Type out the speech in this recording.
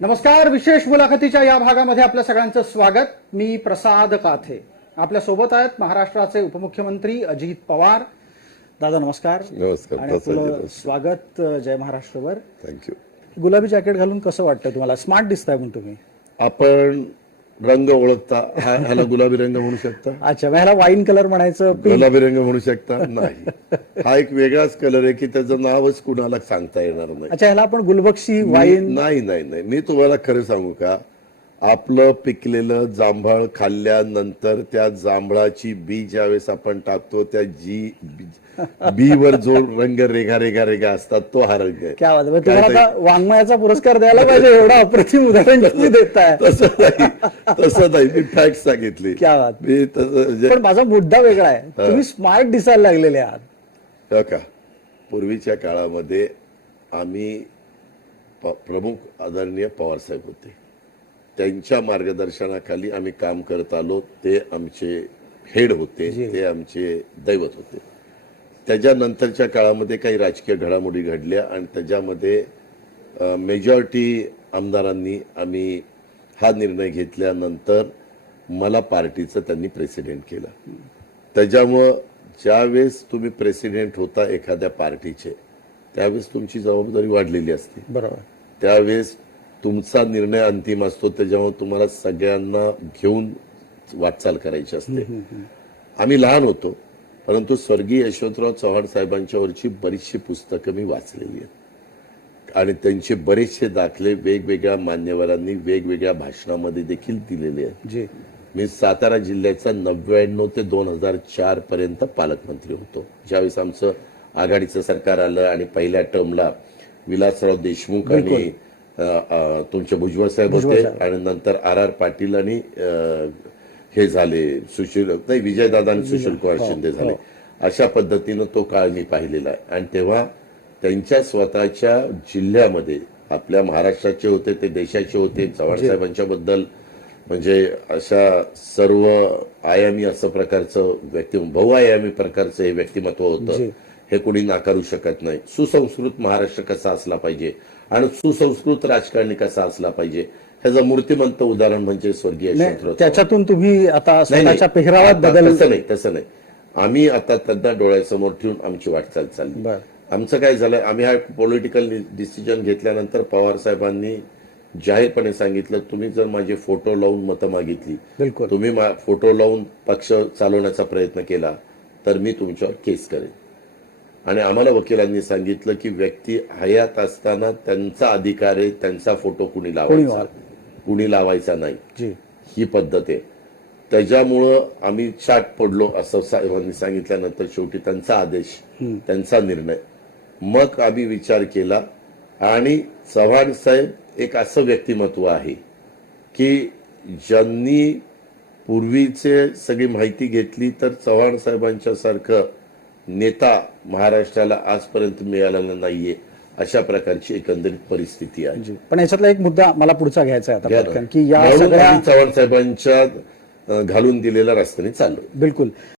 नमस्कार विशेष मुलाखतीच्या या भागामध्ये आपल्या सगळ्यांचं स्वागत. मी प्रसाद काथे. आपल्यासोबत आहेत महाराष्ट्राचे उपमुख्यमंत्री अजित पवार. दादा नमस्कार. नमस्कार, आणि आपलं. स्वागत जय महाराष्ट्रवर थँक्यू गुलाबी जॅकेट घालून कसं वाटतं तुम्हाला? स्मार्ट दिसताय म्हणून तुम्ही. आपण रंग ओळखता हा- ह्याला गुलाबी रंग म्हणू शकता. अच्छा मग ह्याला वाईन कलर म्हणायचं pink. गुलाबी रंग म्हणू शकता नाही. हा एक वेगळाच कलर आहे की त्याचं नावच कुणाला सांगता येणार नाही. अच्छा ह्याला आपण गुलबक्षी वाईन? नाही नाही नाही. मी तुम्हाला खरं सांगू का? आपलं पिकलेलं जांभळ खाल्ल्यानंतर त्या जांभळाची बी ज्यावेळेस आपण टाकतो त्या जी बी वर जो रंग रेगा रेगा रेगा असतात तो हा रंग आहे. वाङ्मयाचा पुरस्कार द्यायला पाहिजे एवढा अप्रतिम उदाहरण देताय. तसं नाही तसं नाही मी फॅक्ट सांगितली. क्या बात. मी तसं जे- पण माझा मुद्दा वेगळा आहे. तुम्ही स्मार्ट दिसायला लागलेले आहात. हो का? पूर्वीच्या काळामध्ये आम्ही प्रमुख आदरणीय पवारसाहेब होते. त्यांच्या मार्गदर्शनाखाली आम्ही काम करत आलो. ते आमचे हेड होते. ते आमचे दैवत होते. त्याच्यानंतरच्या काळामध्ये काही राजकीय घडामोडी घडल्या आणि त्याच्यामध्ये मेजॉरिटी आमदारांनी आम्ही हा निर्णय घेतल्यानंतर मला पार्टीचं त्यांनी प्रेसिडेंट केलं. त्याच्यामुळं ज्यावेळेस तुम्ही प्रेसिडेंट होता एखाद्या पार्टीचे त्यावेळेस तुमची जबाबदारी वाढलेली असते. बरोबर. त्यावेळेस तुमचा निर्णय अंतिम असतो त्याच्यामुळे तुम्हाला सगळ्यांना घेऊन वाटचाल करायची असते. आम्ही लहान होतो परंतु स्वर्गीय यशवंतराव चव्हाण साहेबांच्यावरची बरीचशी पुस्तकं मी वाचलेली आहेत. आणि त्यांचे बरेचसे दाखले वेगवेगळ्या मान्यवरांनी वेगवेगळ्या भाषणामध्ये देखील दिलेले आहेत. जी. मी सातारा जिल्ह्याचा नव्याण्णव ते दोन हजार चार पर्यंत पालकमंत्री होतो. ज्यावेळेस आमचं आघाडीचं सरकार आलं आणि पहिल्या टर्मला विलासराव देशमुख आणि तुमचे भुजबळ साहेब होते. आणि नंतर आर आर पाटील आणि हे झाले सुशील नाही विजयदादा आणि सुशील कुमार हो, शिंदे झाले हो. अशा पद्धतीनं तो काळ मी पाहिलेला आहे आणि तेव्हा त्यांच्या स्वतःच्या जिल्ह्यामध्ये आपल्या महाराष्ट्राचे होते ते देशाचे होते चव्हाण साहेबांच्या बद्दल म्हणजे अशा सर्व आयामी असं प्रकारचं व्यक्ती बहुआयामी प्रकारचं हे व्यक्तिमत्व होतं. हे कोणी नाकारू शकत नाही. सुसंस्कृत महाराष्ट्र कसा असला पाहिजे आणि सुसंस्कृत राजकारणी कसा असला पाहिजे ह्याचं मूर्तिमंत उदाहरण म्हणजे स्वर्गीय. त्याच्यातून तुम्ही आता पेहरावात बदल तसं नाही तसं नाही. आम्ही आता त्यांना डोळ्यासमोर ठेवून आमची वाटचाल चालली. आमचं काय झालं आम्ही हा पॉलिटिकल डिसिजन घेतल्यानंतर पवार साहेबांनी जाहीरपणे सांगितलं तुम्ही जर माझे फोटो लावून मतं मागितली तुम्ही फोटो लावून पक्ष चालवण्याचा प्रयत्न केला तर मी तुमच्यावर केस करेन. आणि आम्हाला वकिलांनी सांगितलं की व्यक्ती हयात असताना त्यांचा अधिकार आहे त्यांचा फोटो कुणी लावायचा? लावा. कुणी लावायचा नाही. ही पद्धत आहे. त्याच्यामुळं आम्ही चाट पडलो असं साहेबांनी सांगितल्यानंतर शेवटी त्यांचा आदेश त्यांचा निर्णय. मग आम्ही विचार केला आणि चव्हाण साहेब एक असं व्यक्तिमत्व आहे की ज्यांनी पूर्वीचे सगळी माहिती घेतली तर चव्हाण साहेबांच्या सारखं नेता महाराष्ट्राला आजपर्यंत मिळालेला नाहीये अशा प्रकारची एकंदरीत परिस्थिती आहे. पण याच्यातला एक मुद्दा मला पुढचा घ्यायचा आहे आता की या सगळ्या चव्हाण साहेबांच्या घालून दिलेल्या रस्त्याने चाललो बिलकुल.